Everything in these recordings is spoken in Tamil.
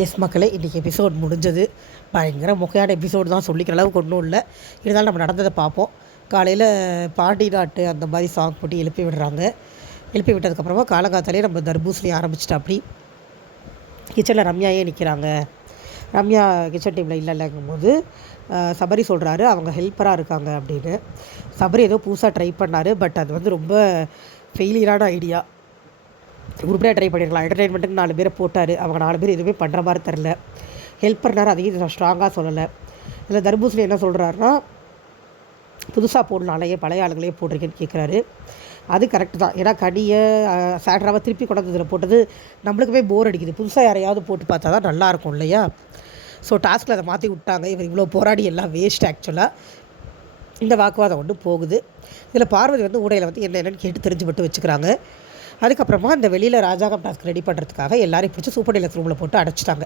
எஸ் மக்களே, இன்றைக்கி எபிசோட் முடிஞ்சது. பயங்கர முக்கையான எபிசோடு தான், சொல்லிக்கிற அளவுக்கு ஒன்றும் இல்லை. இருந்தாலும் நம்ம நடந்ததை பார்ப்போம். காலையில் பாண்டி நாட்டு அந்த மாதிரி சாங் போட்டு எழுப்பி விடுறாங்க. எழுப்பி விட்டதுக்கப்புறமா காலங்காத்தாலே நம்ம தர்பூசணி ஆரம்பிச்சிட்டா. அப்படி கிச்சனில் ரம்யாயே நிற்கிறாங்க. ரம்யா கிச்சன் டீமில் இல்லைங்கும்போது சபரி சொல்கிறாரு அவங்க ஹெல்ப்பராக இருக்காங்க அப்படின்னு. சபரி ஏதோ புதுசாக ட்ரை பண்ணார். பட் அது வந்து ரொம்ப ஃபெயிலியரான ஐடியா. உருப்படியாக ட்ரை பண்ணியிருக்கலாம். என்டர்டெயின்மெண்ட்டுக்கு 4 பேரை போட்டார். அவங்க 4 பேர் எதுவுமே பண்ணுற மாதிரி தெரில. ஹெல்ப்பர்னார் அதையும் நான் ஸ்ட்ராங்காக சொல்லலை. இதில் தர்பூசணி என்ன சொல்கிறாருன்னா, புதுசாக போடலாம்லையே பழைய ஆளுங்களையே போட்டிருக்கேன்னு கேட்குறாரு. அது கரெக்டு தான். ஏன்னா கனியை சாட்ராவை திருப்பி கொண்டாந்து இதில் போட்டது நம்மளுக்குமே போர் அடிக்குது. புதுசாக யாரையாவது போட்டு பார்த்தா தான் நல்லாயிருக்கும் இல்லையா? ஸோ டாஸ்கில் அதை மாற்றி விட்டாங்க. இவர் இவ்வளோ போராடி எல்லாம் வேஸ்ட். ஆக்சுவலாக இந்த வாக்குவாதம் ஒன்று போகுது. இதில் பார்வதி வந்து ஊடையில் வந்து என்னென்னு கேட்டு தெரிஞ்சு மட்டும் வச்சுக்கிறாங்க. அதுக்கப்புறமா இந்த வெளியில் ராஜாங்கம் டாஸ்க் ரெடி பண்ணுறதுக்காக எல்லாரையும் பிடிச்சி சூப்பர் டீலக்ஸ் ரூமில் போட்டு அடைச்சிட்டாங்க.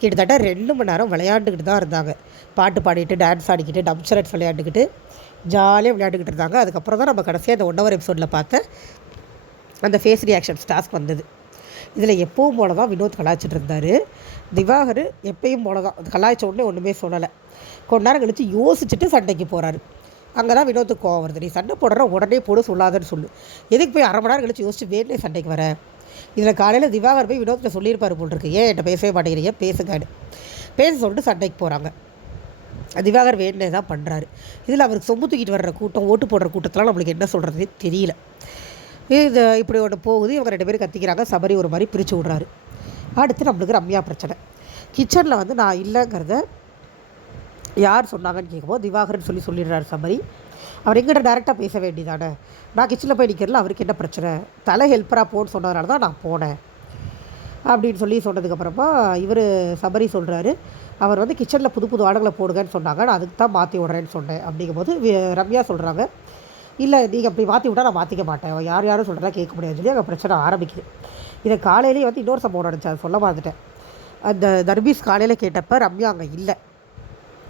கிட்டத்தட்ட 2 மணி நேரம் விளையாண்டுக்கிட்டு தான் இருந்தாங்க. பாட்டு பாடிட்டு டான்ஸ் ஆடிக்கிட்டு டம்சரட்ஸ் விளையாண்டுக்கிட்டு ஜாலியாக விளையாண்டுக்கிட்டு இருந்தாங்க. அதுக்கப்புறம் தான் நம்ம கடைசியாக அந்த 1 ஹவர் எபிசோடில் பார்த்த அந்த ஃபேஸ் ரியாக்ஷன்ஸ் டாஸ்க் வந்தது. இதில் எப்பவும் போல தான் வினோத் கலாய்ச்சிட்டு இருந்தார். திவாகர் எப்பயும் போல தான் கலாய்ச்ச உடனே ஒன்றுமே சொல்லலை. கொஞ்ச நேரம் கழித்து யோசிச்சுட்டு சண்டைக்கு போகிறாரு. அங்கே தான் வினோத்துக்கு கோவம் வருது. நீ சண்டை போடுற உடனே போடு, சொல்லாதன்னு சொல்லு. எதுக்கு போய் 1/2 மணி நேரம் கழிச்சு யோசிச்சு வேணே சண்டைக்கு வர? இதில் காலையில் திவாகர் போய் வினோத்தை சொல்லியிருப்பார் போல் இருக்கு. ஏன் என்கிட்ட பேசவே மாட்டேங்கிறீங்க, பேசுங்கன்னு பேச சொல்லிட்டு சண்டைக்கு போகிறாங்க. திவாகர் வேணே தான் பண்ணுறாரு. இதில் அவருக்கு சொம்பு தூக்கிட்டு வர்ற கூட்டம், ஓட்டு போடுற கூட்டத்தெலாம் நம்மளுக்கு என்ன சொல்கிறதே தெரியல. இது இப்படி ஒன்று போகுது. இவங்க 2 பேரும் கத்திக்கிறாங்க. சபரி ஒரு மாதிரி பிரித்து விட்றாரு. அடுத்து நம்மளுக்கு ரம்யா பிரச்சனை. கிச்சனில் வந்து நான் இல்லைங்கிறத யார் சொன்னாங்கன்னு கேட்கும்போது திவாகர்னு சொல்லிடுறாரு சபரி. அவர் எங்கிட்ட டேரெக்டாக பேச வேண்டியதானே? நான் கிச்சனில் போய் நிற்கிறல, அவருக்கு என்ன பிரச்சனை? தலை ஹெல்ப்பராக போன்னு சொன்னதுனால தான் நான் போனேன் அப்படின்னு சொன்னதுக்கப்புறமா இவர் சபரி சொல்கிறாரு, அவர் வந்து கிச்சனில் புது புது ஆடுகளை போடுங்கன்னு சொன்னாங்க, நான் அதுக்கு தான் மாற்றி விட்றேன்னு சொன்னேன். அப்படிங்கும்போது ரம்யா சொல்கிறாங்க, இல்லை நீங்கள் அப்படி மாற்றி விட்டால் நான் மாற்றிக்க மாட்டேன், யார் யாரும் சொல்கிறதா கேட்க முடியாதுன்னு சொல்லி அங்கே பிரச்சனை ஆரம்பிக்குது. இதை காலையிலேயே வந்து இன்னொரு சம்பவம் நடந்துச்சு, அதை சொல்ல மாட்டுட்டேன். அந்த தர்பீஸ் காலையில் கேட்டப்போ ரம்யா அங்கே இல்லை.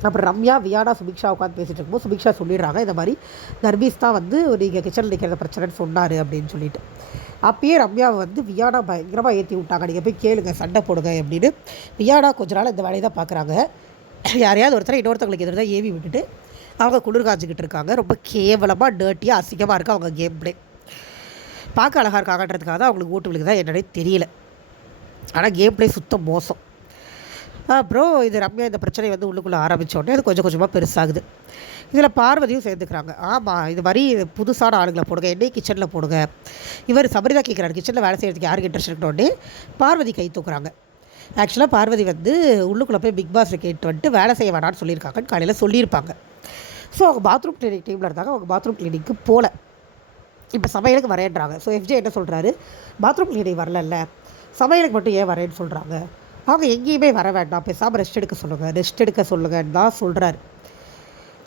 அப்புறம் ரம்யா வியானா சுபிக்ஷா உட்காந்து பேசிகிட்டு இருக்கும்போது சுபிக்ஷா சொல்லிடுறாங்க, இந்த மாதிரி தர்பீஸ் தான் வந்து நீங்கள் கிச்சனில் நிற்கிறத பிரச்சனைன்னு சொன்னார் அப்படின்னு சொல்லிட்டு. அப்பயே ரம்யாவை வந்து வியானா பயங்கரமாக ஏற்றி விட்டாங்க. நீங்கள் போய் கேளுங்க, சண்டை போடுங்க அப்படின்னு. வியானா கொஞ்ச நாள் இந்த வேலையை தான் பார்க்குறாங்க. யாரையாவது ஒருத்தர் இன்னொருத்தவங்களுக்கு எதிராக ஏவி விட்டுட்டு அவங்க குளிர் காய்ச்சிக்கிட்டு இருக்காங்க. ரொம்ப கேவலமாக டர்ட்டியாக அசிங்கமாக இருக்குது அவங்க கேம் பிளே. பார்க்க அழகாக இருக்காங்கன்றதுக்காக தான் அவங்களுக்கு ஓட்டு விழுக்குதா என்னன்னே தெரியல. ஆனால் கேம் பிளே சுத்தம் மோசம். அப்புறம் இது ரம்யா இந்த பிரச்சனை வந்து உள்ளுக்குள்ளே ஆரம்பித்தோடனே அது கொஞ்சம் கொஞ்சமாக பெருசாகுது. இதில் பார்வதியும் சேர்ந்துக்கிறாங்க. ஆமாம், இது மாதிரி புதுசான ஆளுங்களை போடுங்க, என்னையும் கிச்சனில் போடுங்க. இவர் சபரி தான் கேட்குறாரு, கிச்சனில் வேலை செய்கிறதுக்கு யாருக்கு இன்ட்ரெஸ்ட் இருக்கணுன்னே பார்வதி கை தூக்குறாங்க. ஆக்சுவலாக பார்வதி வந்து உள்ளுக்குள்ளே போய் பிக் பாஸில் கேட்டு வந்துட்டு வேலை செய்ய வேணான்னு சொல்லியிருக்காங்கன்னு காலையில் சொல்லியிருப்பாங்க. ஸோ அவங்க பாத்ரூம் கிளினிக் டீமில் இருந்தாங்க. அவங்க பாத்ரூம் கிளினிக்கு போகல, இப்போ சமையலுக்கு வரேன்றாங்க. ஸோ எஃப்ஜே என்ன சொல்கிறாரு, பாத்ரூம் கிளினிக் வரல, சமையலுக்கு மட்டும் ஏன் வரேன்னு சொல்கிறாங்க, அவங்க எங்கேயுமே வர வேண்டாம், பேசாமல் ரெஸ்ட் எடுக்க சொல்லுங்கன்னு தான் சொல்கிறாரு.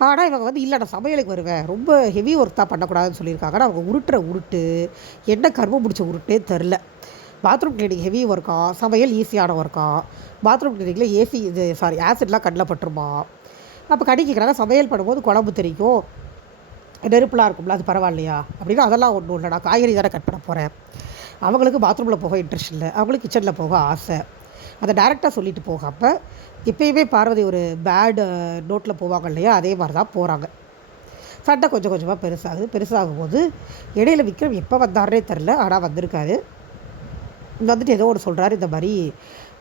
ஆனால் இவங்க வந்து இல்லை நான் சமையலுக்கு வருவேன், ரொம்ப ஹெவி ஒர்க் தான் பண்ணக்கூடாதுன்னு சொல்லியிருக்காங்க. ஆனால் அவங்க உருட்டு என்ன கர்மம் பிடிச்ச உருட்டே தெரில. பாத்ரூம் கிளீனிங் ஹெவி ஒர்க்காக, சமையல் ஈஸியான ஒர்க்காக. பாத்ரூம் கிளீனிக்கில் ஆசிட்லாம் கண்ணில் பட்டுருமா? அப்போ கேட்குறாங்க, சமையல் பண்ணும்போது குழம்பு தெரிக்கும், நெருப்புலாம் இருக்கும்ல, அது பரவாயில்லையா அப்படின்னா அதெல்லாம் ஒன்றும் இல்லை, நான் காய்கறி தானே கட் பண்ண போகிறேன். அவங்களுக்கு பாத்ரூமில் போக இன்ட்ரெஸ்ட் இல்லை, அவங்களுக்கு கிச்சனில் போக ஆசை. அதை டேரெக்டாக சொல்லிட்டு போகாமல் எப்பயுமே பார்வதி ஒரு பேட் நோட்டில் போவாங்க இல்லையா, அதே மாதிரி தான் போகிறாங்க. சண்டை கொஞ்சம் கொஞ்சமாக பெருசாகும் போது இடையில விக்ரம் எப்போ வந்தாரே தெரில, ஆனால் வந்திருக்காரு. வந்துட்டு ஏதோ ஒன்று சொல்கிறாரு, இந்த மாதிரி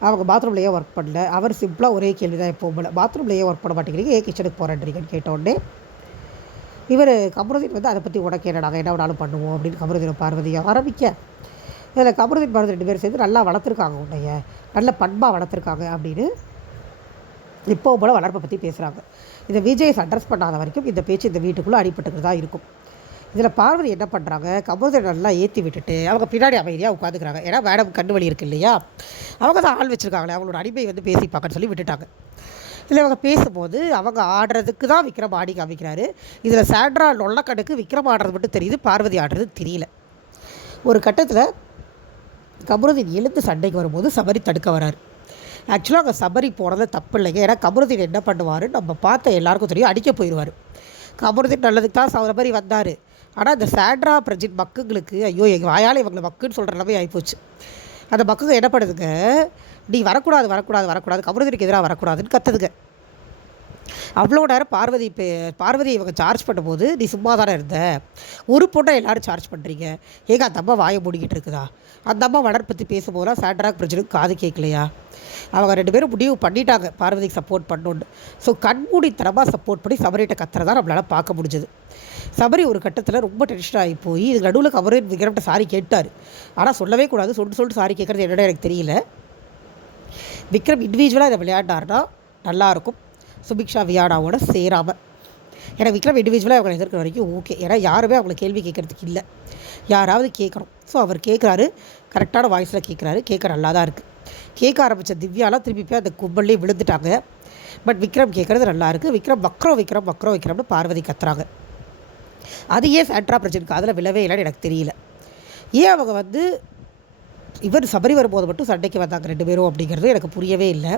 அவங்க பாத்ரூம்லேயே ஒர்க் பண்ணல. அவர் சிம்பிளாக ஒரே கேள்வி தான் எப்போவும் போல, பாத்ரூம்லேயே ஒர்க் பண்ண மாட்டேங்கிறீங்க, ஏன் கிச்சனுக்கு போகிறேன்றீங்கன்னு கேட்டோடனே இவர் கமருதீன் வந்து அதை பற்றி உனக்கு என்ன, நாங்கள் என்ன வேணாலும் பண்ணுவோம் அப்படின்னு கமருதீனை பார்வதியை ஆரம்பிக்க, இதில் கமருதீன் பார்வதி 2 பேரும் சேர்ந்து நல்லா வளர்த்துருக்காங்க, உன்னைய நல்ல பண்பாக வளர்த்துருக்காங்க அப்படின்னு இப்போவும் போல் வளர்ப்பை பற்றி பேசுகிறாங்க. இதை விஜய் அட்ரஸ் பண்ணாத வரைக்கும் இந்த பேச்சு இந்த வீட்டுக்குள்ளே அடிபட்டுக்கிட்டு தான் இருக்கும். இதில் பார்வதி என்ன பண்ணுறாங்க, கமருதீனை நல்லா ஏற்றி விட்டுட்டு அவங்க பின்னாடி அமைதியாக உட்காந்துக்கிறாங்க. ஏன்னா மேடம் கண்ணு வலி இருக்குது இல்லையா, அவங்க தான் ஆள் வச்சுருக்காங்களே, அவங்களோட அடிமை வந்து பேசிப்பாங்கன்னு சொல்லி விட்டுட்டாங்க. இதில் அவங்க பேசும்போது அவங்க ஆடுறதுக்கு தான் விக்ரம் ஆடி காமிக்கிறாரு. இதில் சாண்ட்ரா நொல்லக்கண்ணுக்கு விக்ரம் ஆடுறது மட்டும் தெரியுது, பார்வதி ஆடுறது தெரியல. ஒரு கட்டத்தில் கமருதீன் எழுந்து சண்டைக்கு வரும்போது சபரி தடுக்க வராரு. ஆக்சுவலாக அங்கே சபரி போனது தப்பு இல்லைங்க. ஏன்னா கமருதீன் என்ன பண்ணுவார் நம்ம பார்த்த எல்லாருக்கும் தெரியும், அடிக்க போயிடுவார். கமருதீன் நல்லதுக்கு தான் சபரி வந்தார். ஆனால் இந்த சாண்ட்ரா பிரஜின் மக்குங்களுக்கு ஐயோ எங்கள் வாயால் இவங்களை மக்குன்னு சொல்கிற அளவே ஆகிப்போச்சு. அந்த மக்குங்க என்ன பண்ணுதுங்க, நீ வரக்கூடாது வரக்கூடாது வரக்கூடாது, கமருதீனுக்கு எதிராக வரக்கூடாதுன்னு கற்றுதுங்க. அவ்வளோ நேரம் பார்வதி இவங்க சார்ஜ் பண்ணும்போது நீ சும்மா தானே இருந்த, ஒரு பொண்ணை எல்லோரும் சார்ஜ் பண்ணுறீங்க, ஏங்க அந்த அம்மா வாயை மூடிக்கிட்டு இருக்குதா, அந்த அம்மா வளர் பற்றி பேசும்போதெல்லாம் சாண்ட்ராக் பிரச்சனைக்கு காது கேட்கலையா, அவங்க 2 பேரும் முடிவு பண்ணிட்டாங்க பார்வதிக்கு சப்போர்ட் பண்ணணுன்னு. ஸோ கண்மூடித்தனமாக சப்போர்ட் பண்ணி சபரிகிட்ட கத்துறதா நம்மளால் பார்க்க முடிஞ்சது. சபரி ஒரு கட்டத்தில் ரொம்ப டென்ஷன் ஆகி போய் இது நடுவில் கமருதீன் விக்ரம்கிட்ட சாரி கேட்டார். ஆனால் சொல்லவே கூடாது, சொல்லிட்டு சாரி கேட்குறது என்னென்ன எனக்கு தெரியல. விக்ரம் இண்டிவிஜுவலாக இதை விளையாண்டாருன்னா நல்லாயிருக்கும், சுபிக்ஷா வியானாவோட சேராமல். ஏன்னா விக்ரம் இண்டிவிஜுவலாக அவங்களை எதிர்க்கிற வரைக்கும் ஓகே, ஏன்னா யாருமே அவங்களை கேள்வி கேட்குறதுக்கு இல்லை, யாராவது கேட்கணும். ஸோ அவர் கேட்குறாரு, கரெக்டான வாய்ஸில் கேட்குறாரு, கேட்க நல்லா தான் இருக்குது. கேட்க ஆரம்பித்த திவ்யாலாம் திருப்பி போய் அந்த கும்பல்லே விழுந்துட்டாங்க. பட் விக்ரம் கேட்குறது நல்லா இருக்குது. விக்ரம்னு பார்வதி கத்துறாங்க. அது ஏன் சாண்ட்ரா பிரச்சனைக்கு அதில் விழவே இல்லைன்னு எனக்கு தெரியல. ஏன் அவங்க இவர் சபரி வரும்போது மட்டும் சண்டைக்கு வந்தாங்க 2 பேரும் அப்படிங்கிறது எனக்கு புரியவே இல்லை.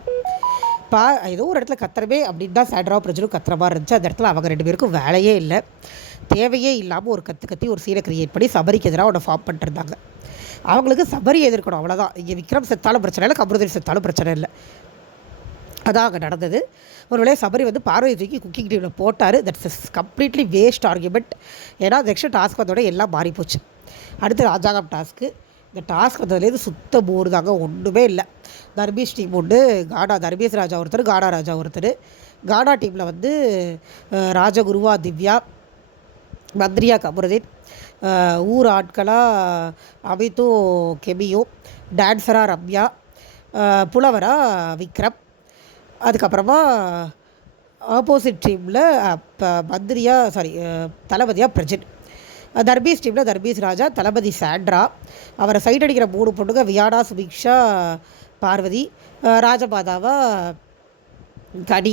ஏதோ ஒரு இடத்துல கத்துறவே அப்படின்னு தான் சாண்ட்ரா பிரச்சனை கத்துற மாதிரி இருந்துச்சு. அந்த இடத்துல அவங்க 2 பேருக்கும் வேலையே இல்லை, தேவையே இல்லாமல் ஒரு கத்தி ஒரு சீனை கிரியேட் பண்ணி சபரிக்கு எதிராக அவனை ஃபார்ம் பண்ணிட்டுருந்தாங்க. அவங்களுக்கு சபரி எதிர்க்கணும், அவ்வளோதான். இங்கே விக்ரம் செத்தாலும் பிரச்சனை இல்லை, கமருதீன் செத்தாலும் பிரச்சனை இல்லை. அதான் அங்கே நடந்தது. ஒரு வேளையை சபரி பார்வதி தூக்கி குக்கிங் டீமில் போட்டார். That's is completely waste argument. ஏன்னா நெக்ஸ்ட் டாஸ்க் வந்தோட எல்லாம் மாறிப்போச்சு. அடுத்து ராஜாங்கம் டாஸ்க்கு. இந்த டாஸ்க் வந்ததுலேருந்து சுத்த போர் தாங்க, ஒன்றுமே இல்லை. தர்பீஷ் டீம் ஒன்று, தர்பீஷ் ராஜா ஒருத்தர், காடா ராஜா ஒருத்தர். காடா டீமில் ராஜகுருவா திவ்யா, மந்திரியா கமருதீன், ஊர் ஆட்களாக அமிதோ கெமியோ, டான்ஸராக ரம்யா, புலவராக விக்ரம். அதுக்கப்புறமா ஆப்போசிட் டீமில் தளபதியாக பிரஜின். தர்பீஸ் டீமில் தர்பீஸ் ராஜா, தளபதி சாண்ட்ரா, அவரை சைட் அடிக்கிற 3 பொண்ணுங்க வியானா, சுபிக்ஷா, பார்வதி, ராஜபாதாவா கனி.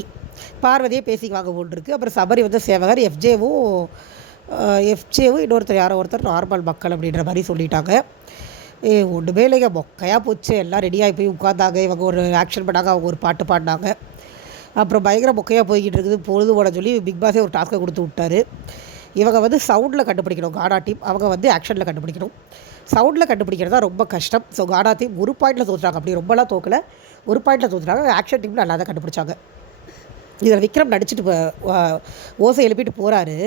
பார்வதியே பேசிக்குவாங்க போல் இருக்குது. அப்புறம் சபரி சேவகர், எஃப்ஜேவும் இன்னொருத்தர் யாரோ ஒருத்தர் நார்மல் மக்கள் அப்படின்ற மாதிரி சொல்லிட்டாங்க. ஒன்றுமே இல்லைங்க, மொக்கையாக போச்சு. எல்லாம் ரெடியாகி போய் உட்காந்தாங்க. இவங்க ஒரு ஆக்ஷன் பண்ணாங்க, அவங்க ஒரு பாட்டு பாடினாங்க. அப்புறம் பயங்கர மொக்கையாக போய்கிட்டு இருக்குது. பொழுது போட சொல்லி பிக் பாஸே ஒரு டாஸ்க்கை கொடுத்து விட்டார். இவங்க சவுண்டில் கண்டுபிடிக்கணும், காடா டீம். அவங்க ஆக்ஷனில் கண்டுபிடிக்கணும். சவுண்டில் கண்டுபிடிக்கிறது தான் ரொம்ப கஷ்டம். ஸோ காடா டீம் ஒரு பாயிண்டில் தோற்றுறாங்க, அப்படி ரொம்பலாம் தோக்கலை, ஒரு பாயிண்டில் தோற்றுறாங்க. ஆக்ஷன் டீமில் நல்லா தான் கண்டுபிடிச்சாங்க. இதில் விக்ரம் நடிச்சுட்டு ஓசை எழுப்பிட்டு போகிறாரு.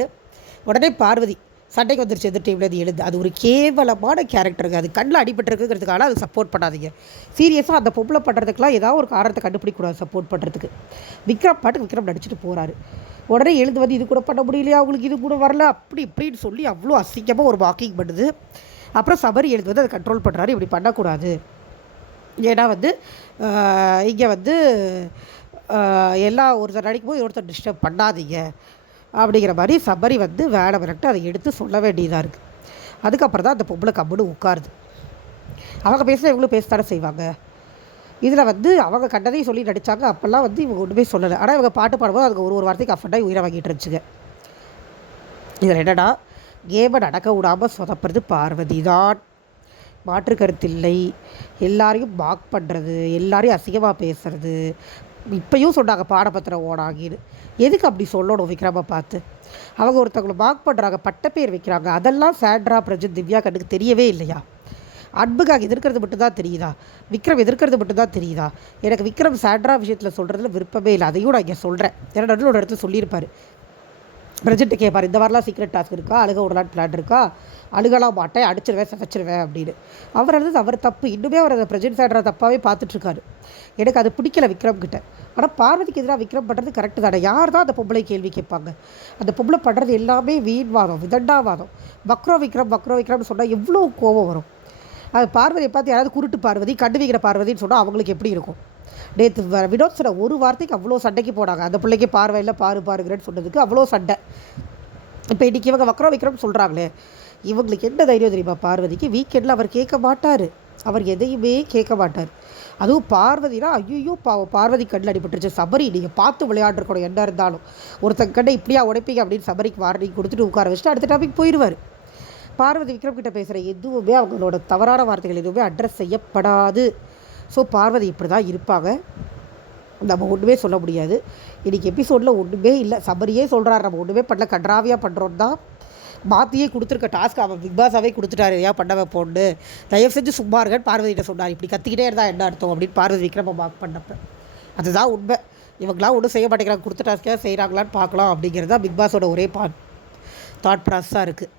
உடனே பார்வதி சண்டைக்கு வந்துருச்சு எதிர் டீம்லேருந்து எழுந்து. அது ஒரு கேவலமான கேரக்டருங்க, அது கண்ணில் அடிபட்டுருக்குங்கிறதுக்காக அது சப்போர்ட் பண்ணாதீங்க. சீரியஸாக அந்த பொம்பளை பண்ணுறதுக்குலாம் ஏதாவது ஒரு காரணத்தை கண்டுபிடிக்கக்கூடாது சப்போர்ட் பண்ணுறதுக்கு. விக்ரம் நடிச்சுட்டு போகிறாரு. உடனே எழுந்து இது கூட பண்ண முடியலையா, அவங்களுக்கு இது கூட வரல, அப்படி இப்படின்னு சொல்லி அவ்வளோ அசிங்கமாக ஒரு வாக்கிங் பண்ணுது. அப்புறம் சபரி எழுந்து அதை கண்ட்ரோல் பண்ணுறாரு, இப்படி பண்ணக்கூடாது. ஏன்னா இங்கே எல்லாம் ஒருத்தர் நடிக்கும் போது ஒருத்தர் டிஸ்டர்ப் பண்ணாதீங்க அப்படிங்கிற மாதிரி சபரி வேலை விரட்டு அதை எடுத்து சொல்ல வேண்டியதாக இருக்குது. அதுக்கப்புறம் தான் அந்த பொம்பளை கம்முன்னு உட்காருது. அவங்க பேசுகிற இவங்களும் பேசத்தானே செய்வாங்க. இதில் அவங்க கண்டதையும் சொல்லி நடித்தாங்க. அப்போல்லாம் இவங்க ஒன்றுமே சொல்லலை. ஆனால் இவங்க பாட்டு பாடும்போது அதுக்கு ஒரு வார்த்தைக்கு அஃபண்டாகி உயிரை வாங்கிட்டு இருந்துச்சுங்க. இதில் என்னென்னா, கேமை நடக்க விடாமல் சொதப்புறது பார்வதி தான், மாற்று கருத்தில்லை. எல்லாரையும் மார்க் பண்ணுறது, எல்லாரையும் அசிங்கமாக பேசுகிறது. இப்போயும் சொன்னாங்க பாடப்பத்திரம் ஓடாகின்னு. எதுக்கு அப்படி சொல்லணும் விக்ரமை பார்த்து? அவங்க ஒருத்தவங்களை மார்க் பண்ணுறாங்க, பட்ட பேர் வைக்கிறாங்க. அதெல்லாம் சாண்ட்ரா, பிரஜித், திவ்யா கண்ணுக்கு தெரியவே இல்லையா? அன்புக்காக எதிர்க்கிறது மட்டும்தான் தெரியுதா? விக்ரம் எதிர்க்கிறது மட்டும்தான் தெரியுதா? எனக்கு விக்ரம் சாண்ட்ரா விஷயத்தில் சொல்கிறதுல விருப்பமே இல்லை. அதையும் நான் இங்கே சொல்கிறேன். ஏன்னா நடுவில் ஒரு இடத்துல சொல்லியிருப்பார். பிரஜெண்ட்டு கேட்பார், இந்த மாதிரிலாம் சீக்ரெட் டாஸ்க் இருக்கா, அழுக விடலான்னு பிளான் இருக்கா, அழுகலாம் மாட்டேன், அடிச்சிருவேன், சதைச்சிருவேன் அப்படின்னு. அவர் தப்பு. இன்னுமே அவர் அதை பிரஜெண்ட் சாண்ட்ரா தப்பாகவே பார்த்துட்ருக்காரு. எனக்கு அது பிடிக்கல விக்ரம் கிட்ட. ஆனால் பார்வதிக்கு எதிராக விக்ரம் பண்ணுறது கரெக்டு தானே. யார் தான் அந்த பொம்பளை கேள்வி கேட்பாங்க? அந்த பொம்பளை பண்ணுறது எல்லாமே வீண்வாதம், விதண்டாவாதம். விக்ரம்னு சொன்னால் எவ்வளோ கோபம் வரும். அது பார்வதியை பார்த்து யாராவது குருட்டு பார்வதி, கண்டு வைக்கிற பார்வதின்னு சொன்னால் அவங்களுக்கு எப்படி இருக்கும்? நேற்று வினோத் சொன்ன ஒரு வார்த்தைக்கு அவ்வளோ சண்டைக்கு போனாங்க. அந்த பிள்ளைக்கு பார்வையில் பாருங்கிறேன்னு சொன்னதுக்கு அவ்வளோ சண்டை. இப்போ இன்றைக்கி இவங்க விக்ரம் சொல்கிறாங்களே, இவங்களுக்கு என்ன தைரியம் தெரியுமா? பார்வதிக்கு வீக்கெண்டில் அவர் கேட்க மாட்டார், அவர் எதையுமே கேட்க மாட்டார். அதுவும் பார்வதினா ஐயோ பார்வதி கண்ணில் அடிபட்டுருச்சு. சபரி நீங்கள் பார்த்து விளையாண்டுருக்கணும், என்ன இருந்தாலும் ஒருத்தங்க கண்ணை இப்படியா உடைப்பீங்க அப்படின்னு சபரிக்கு வார்னிங் கொடுத்துட்டு உட்கார வச்சுட்டு அடுத்த டாபிக் போயிடுவார். பார்வதி விக்ரம் கிட்ட பேசுகிற எதுவுமே அவங்களோட தவறான வார்த்தைகள் எதுவுமே அட்ரஸ் செய்யப்படாது. ஸோ பார்வதி இப்படி தான் இருப்பாங்க, நம்ம ஒன்றுமே சொல்ல முடியாது. இன்றைக்கி எபிசோடில் ஒன்றுமே இல்லை. சபரியே சொல்கிறார், நம்ம ஒன்றுமே பண்ணல, கன்றாவியாக பண்ணுறோன்னு தான். மாற்றியே கொடுத்துருக்க டாஸ்க் அவன் பிக் பாஸாகவே கொடுத்துட்டாரு, ஏன் பண்ண வைப்போன்னு. தயவு செஞ்சு சும்மா இருக்கன்னு பார்வதிகிட்ட சொன்னார். இப்படி கத்திக்கிட்டே இருந்தால் என்ன அர்த்தம் அப்படின்னு பார்வதி விக்ரம மார்க் பண்ணப்போ அதுதான் உண்மை. இவங்களாம் ஒன்றும் செய்ய மாட்டேங்கிறாங்க, கொடுத்த டாஸ்க்காக செய்கிறாங்களான்னு பார்க்கலாம் அப்படிங்கிறது தான் பிக் பாஸோட ஒரே தாட் ப்ராசஸாக இருக்குது.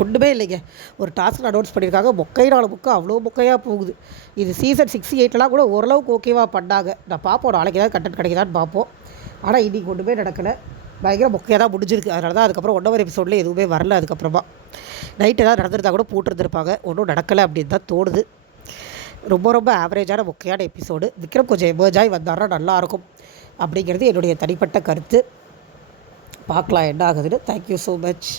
ஒன்றுமே இல்லைங்க. ஒரு டாஸ்க் அனௌன்ஸ் பண்ணியிருக்காங்க, மொக்கையினால புக்கு அவ்வளோ மொக்கையாக போகுது. இது சீசன் 6, 8 கூட ஓரளவுக்கு ஓகேவாக பண்ணாங்க. நான் பார்ப்போம், நாளைக்கு ஏதாவது கண்டென்ட் கிடைக்குதான்னு பார்ப்போம். ஆனால் இன்றைக்கி ஒன்றுமே நடக்கலை, பயங்கர மொக்கையாக தான் முடிஞ்சிருக்கு. அதனால தான் அதுக்கப்புறம் 1 எபிசோடில் எதுவுமே வரல. அதுக்கப்புறமா நைட்டு ஏதாவது நடந்திருந்தா கூட போட்டுருந்துருப்பாங்க, ஒன்றும் நடக்கலை அப்படின்னு தான் தோணுது. ரொம்ப ரொம்ப ஆவரேஜான மொக்கையான எபிசோடு. விக்ரம் கொஞ்சம் எமர்ஜ் ஆகி வந்தாருன்னா நல்லாயிருக்கும் அப்படிங்கிறது என்னுடைய தனிப்பட்ட கருத்து. பார்க்கலாம் என்ன ஆகுதுன்னு. Thank you so much.